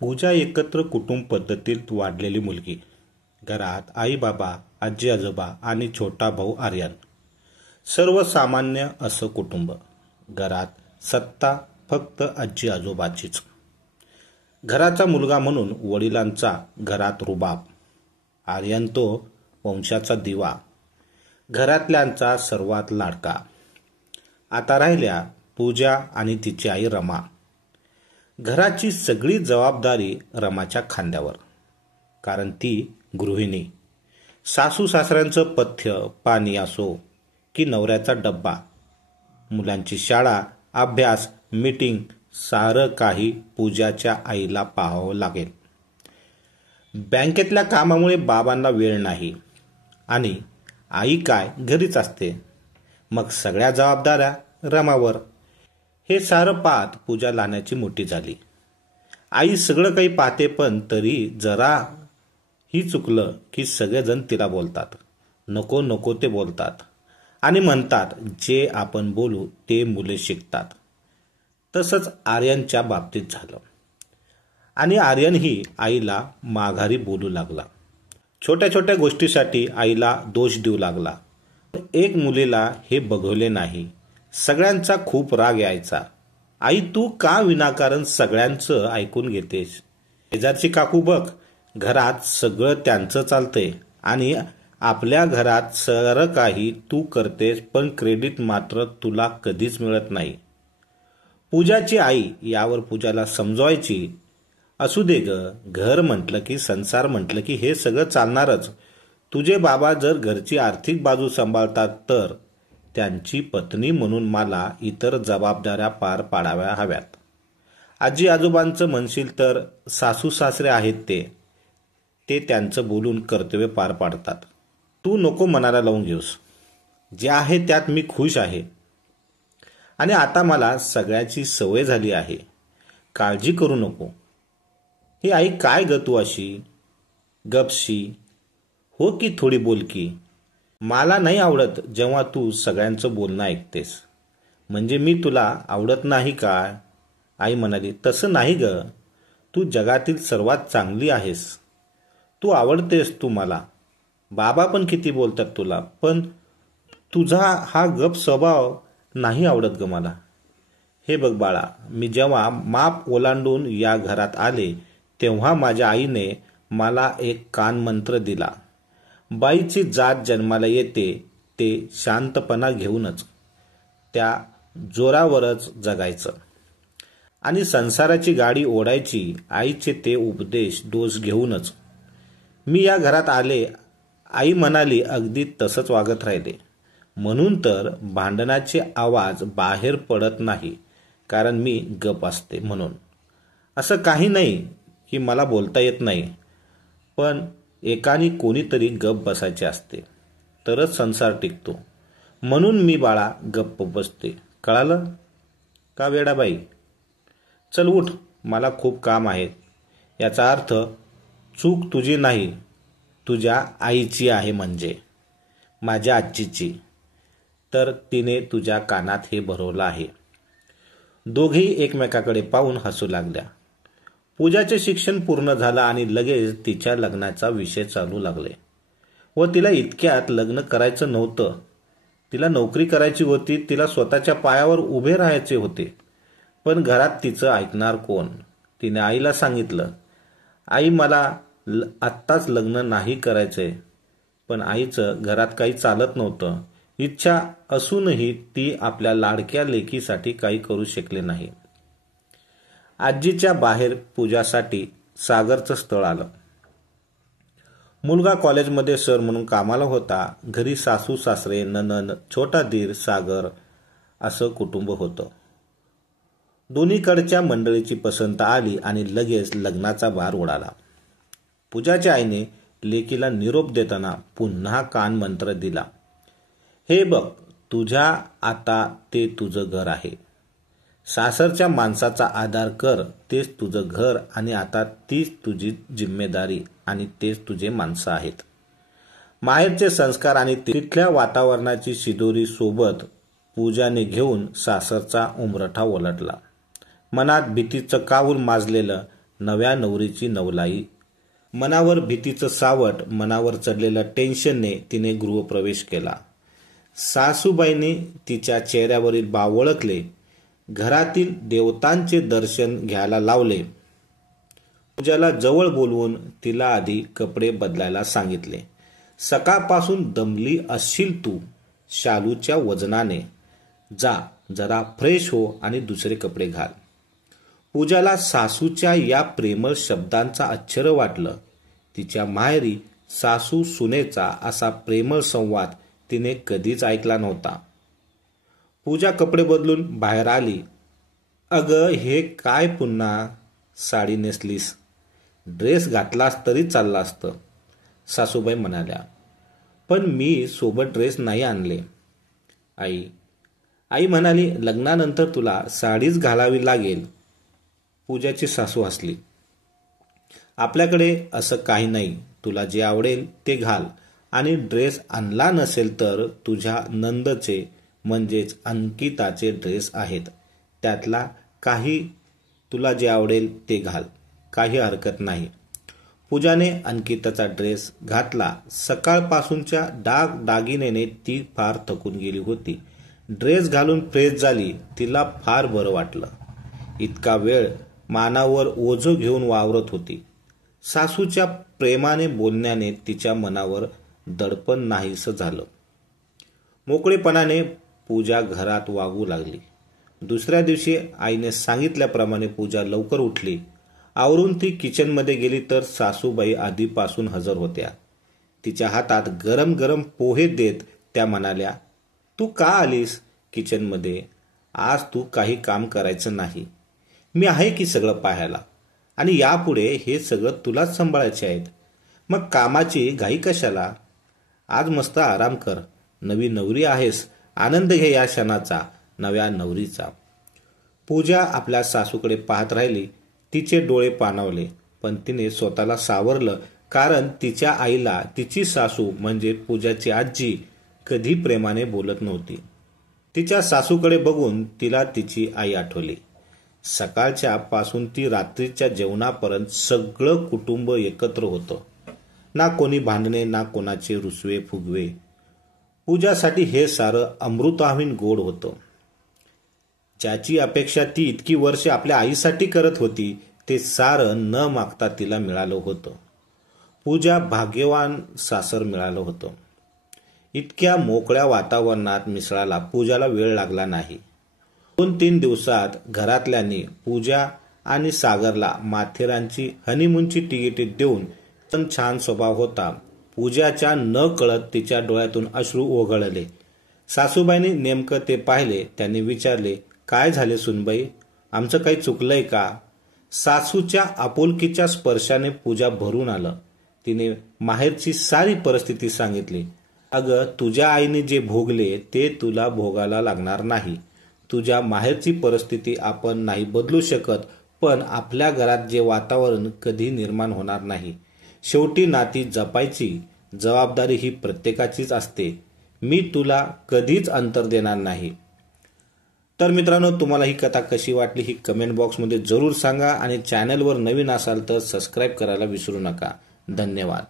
पूजा एकत्र कुटुंब पद्धतीत वाढलेली मुलगी. घरात आई बाबा, आजी आजोबा आणि छोटा भाऊ आर्यन. सर्वसामान्य असं कुटुंब. घरात सत्ता फक्त आजी आजोबाचीच. घराचा मुलगा म्हणून वडिलांचा घरात रुबाब. आर्यन तो वंशाचा दिवा, घरातल्यांचा सर्वात लाडका. आता राहिल्या पूजा आणि तिची आई रमा. घराची सगळी जबाबदारी रमाच्या खांद्यावर, कारण ती गृहिणी. सासू सासऱ्यांचं पथ्य पाणी असो की नवऱ्याचा डब्बा, मुलांची शाळा, अभ्यास, मीटिंग, सारं काही पूजाच्या आईला पाहावं लागेल. बँकेतल्या कामामुळे बाबांना वेळ नाही आणि आई काय घरीच असते. मग सगळ्या जबाबदाऱ्या रमावर. हे सारं पाहत पूजा लहानाची मोठी झाली. आई सगळं काही पाहते, पण तरी जरा ही चुकलं की सगळेजण तिला बोलतात. नको नको ते बोलतात आणि म्हणतात जे आपण बोलू ते मुले शिकतात. तसंच आर्यनच्या बाबतीत झालं आणि आर्यनही आईला माघारी बोलू लागला. छोट्या छोट्या गोष्टीसाठी आईला दोष देऊ लागला. एक मुलीला हे बघवले नाही. सगळ्यांचा खूप राग यायचा. आई तू का विनाकारण सगळ्यांचं ऐकून घेतेस? शेजारची काकू बघ, घरात सगळं त्यांचं चालतंय आणि आपल्या घरात सारं काही तू करतेस, पण क्रेडिट मात्र तुला कधीच मिळत नाही. पूजाची आई यावर पूजाला समजवायची, असू दे ग, घर म्हटलं की संसार म्हटलं की हे सगळं चालणारच. तुझे बाबा जर घरची आर्थिक बाजू सांभाळतात तर त्यांची पत्नी म्हणून मला इतर जबाबदाऱ्या पार पाडाव्या हव्यात. आजी आजोबांचं म्हणशील तर सासू सासरे आहेत ते त्यांचं बोलून कर्तव्य पार पाडतात. तू नको मनाला लावून घेऊस. जे आहे त्यात मी खुश आहे आणि आता मला सगळ्याची सवय झाली आहे. काळजी करू नको. ही आई काय ग तू अशी गपशी हो की थोडी बोलकी? मला नाही आवडत जेव्हा तू सगळ्यांचं बोलणं ऐकतेस. म्हणजे मी तुला आवडत नाही काय? आई म्हणाली, तसं नाही ग, तू जगातील सर्वात चांगली आहेस. तू आवडतेस तू मला. बाबा पण किती बोलतात तुला, पण तुझा हा गप स्वभाव नाही आवडत ग मला. हे बघ बाळा, मी जेव्हा माप ओलांडून या घरात आले तेव्हा माझ्या आईने मला एक कानमंत्र दिला. बाईची जात जन्माला येते ते शांतपणा घेऊनच, त्या जोरावरच जगायचं आणि संसाराची गाडी ओढायची. आईचे ते उपदेश डोस घेऊनच मी या घरात आले. आई म्हणाली अगदी तसंच वागत राहिले. म्हणून तर भांडणाचे आवाज बाहेर पडत नाही, कारण मी गप असते म्हणून. असं काही नाही की मला बोलता येत नाही, पण एकाने कोणीतरी गप बसायचे असते तरच संसार टिकतो. म्हणून मी बाळा गप्प बसते. कळालं का वेडाबाई? चल उठ, मला खूप काम आहे. याचा अर्थ चूक तुझी नाही, तुझ्या आईची आहे, म्हणजे माझ्या आजीची. तर तिने तुझ्या कानात हे भरवलं आहे. दोघेही एकमेकाकडे पाहून हसू लागल्या. पूजाचे शिक्षण पूर्ण झालं आणि लगेच तिच्या लग्नाचा विषय चालू लागले. व तिला इतक्यात लग्न करायचं नव्हतं. तिला नोकरी करायची होती. तिला स्वतःच्या पायावर उभे राहायचे होते. पण घरात तिचं ऐकणार कोण? तिने आईला सांगितलं, आई मला आत्ताच लग्न नाही करायचंय. पण आईचं घरात काही चालत नव्हतं. इच्छा असूनही ती आपल्या लाडक्या लेकीसाठी काही करू शकले नाही. आजीच्या बाहेर पूजासाठी सागरचं स्थळ आलं. मुलगा कॉलेजमध्ये सर म्हणून कामाला होता. घरी सासू सासरे, नणंद, छोटा दीर, सागर असं कुटुंब होतं. दोन्हीकडच्या मंडळीची पसंत आली आणि लगेच लग्नाचा भार उडाला. पूजाच्या आईने लेकीला निरोप देताना पुन्हा कानमंत्र दिला. हे बघ, तुझ्या आता ते तुझं घर आहे. सासरच्या माणसाचा आदर कर, तेच तुझं घर आणि आता तीच तुझी जिम्मेदारी आणि तेच तुझे माणसं आहेत. माहेरचे संस्कार आणि तिथल्या वातावरणाची शिदोरी सोबत पूजाने घेऊन सासरचा उंबरठा ओलांडला. मनात भीतीचं काहूल माजलेलं नव्या नवरीची नवलाई. मनावर भीतीचं सावट, मनावर चढलेल्या टेन्शनने तिने गृहप्रवेश केला. सासूबाईंनी तिच्या चेहऱ्यावरील भाव ओळखले. घरातील देवतांचे दर्शन घ्यायला लावले. पूजाला जवळ बोलवून तिला आधी कपडे बदलायला सांगितले. सकाळपासून दमली असशील तू शालूच्या वजनाने. जा, जरा फ्रेश हो आणि दुसरे कपडे घाल. पूजाला सासूच्या या प्रेमळ शब्दांचा आश्चर्य वाटलं. तिच्या माहेरी सासू सुनेचा असा प्रेमळ संवाद तिने कधीच ऐकला नव्हता. पूजा कपडे बदलून बाहेर आली. अगं, हे काय पुन्हा साडी नेसलीस? ड्रेस घातलास तरी चालला असतं, सासूबाई म्हणाल्या. पण मी सोबत ड्रेस नाही आणले. आई म्हणाली, लग्नानंतर तुला साडीच घालावी लागेल. पूजाची सासू हसली. आपल्याकडे असं काही नाही. तुला जे आवडेल ते घाल. आणि ड्रेस आणला नसेल तर तुझ्या नंदचे म्हणजेच अंकिताचे ड्रेस आहेत. त्यातला काही तुला जे आवडेल ते घाल. काही हरकत नाही. पूजाने अंकिताचा ड्रेस घातला. सकाळपासूनच्या दागिनेने ती फार थकून गेली होती. ड्रेस घालून फ्रेश झाली. तिला फार बरं वाटलं. इतका वेळ मानावर ओझं घेऊन वावरत होती. सासूच्या प्रेमाने बोलण्याने तिच्या मनावर दडपण नाहीसं झालं. मोकळेपणाने पूजा घरात वागू लागली. दुसऱ्या दिवशी आईने सांगितल्याप्रमाणे पूजा लवकर उठली. आवरून ती किचनमध्ये गेली तर सासूबाई आधीपासून हजर होत्या. तिच्या हातात गरम गरम पोहे देत त्या म्हणाल्या, तू का आलीस किचनमध्ये? आज तू काही काम करायचं नाही. मी आहे की सगळं पाहायला. आणि यापुढे हे सगळं तुलाच सांभाळायचे आहेत. मग कामाची घाई कशाला? आज मस्त आराम कर. नवी नवरी आहेस. आनंद घे या क्षणाचा, नव्या नवरीचा. पूजा आपल्या सासूकडे पाहत राहिली. तिचे डोळे पाणावले. पण तिने स्वतःला सावरलं, कारण तिच्या आईला तिची सासू म्हणजे पूजाची आजी कधी प्रेमाने बोलत नव्हती. तिच्या सासूकडे बघून तिला तिची आई आठवली. सकाळच्या पासून ती रात्रीच्या जेवणापर्यंत सगळं कुटुंब एकत्र होतं. ना कोणी भांडणे, ना कोणाचे रुसवे फुगवे. पूजासाठी हे सारं अमृताहून गोड होतं. ज्याची अपेक्षा ती इतकी वर्ष आपल्या आईसाठी करत होती ते सारं न मागता तिला मिळालं होतं. पूजा भाग्यवान सासर मिळालं होतं. इतक्या मोकळ्या वातावरणात मिसळायला पूजाला वेळ लागला नाही. 2-3 दिवसात घरातल्यांनी पूजा आणि सागरला माथेरानची हनीमूनची तिकीट देऊन, पण छान स्वभाव होता. पूजाच्या न कळत तिच्या डोळ्यातून अश्रू ओघळले. सासूबाईंनी नेमकं ते पाहिले. त्यांनी विचारले, काय झाले सुनबाई? आमचं काही चुकलंय का? सासूच्या आपुलकीच्या स्पर्शाने पूजा भरून आलं. तिने माहेरची सारी परिस्थिती सांगितली. अगं, तुझ्या आईने जे भोगले ते तुला भोगायला लागणार नाही. तुझ्या माहेरची परिस्थिती आपण नाही बदलू शकत, पण आपल्या घरात जे वातावरण कधी निर्माण होणार नाही. शेवटी नाती जपायची जबाबदारी ही प्रत्येकाचीच असते. मी तुला कधीच अंतर देणार नाही. तर मित्रांनो, तुम्हाला ही कथा कशी वाटली ही कमेंट बॉक्समध्ये जरूर सांगा. आणि चॅनलवर नवीन असाल तर सबस्क्राईब करायला विसरू नका. धन्यवाद.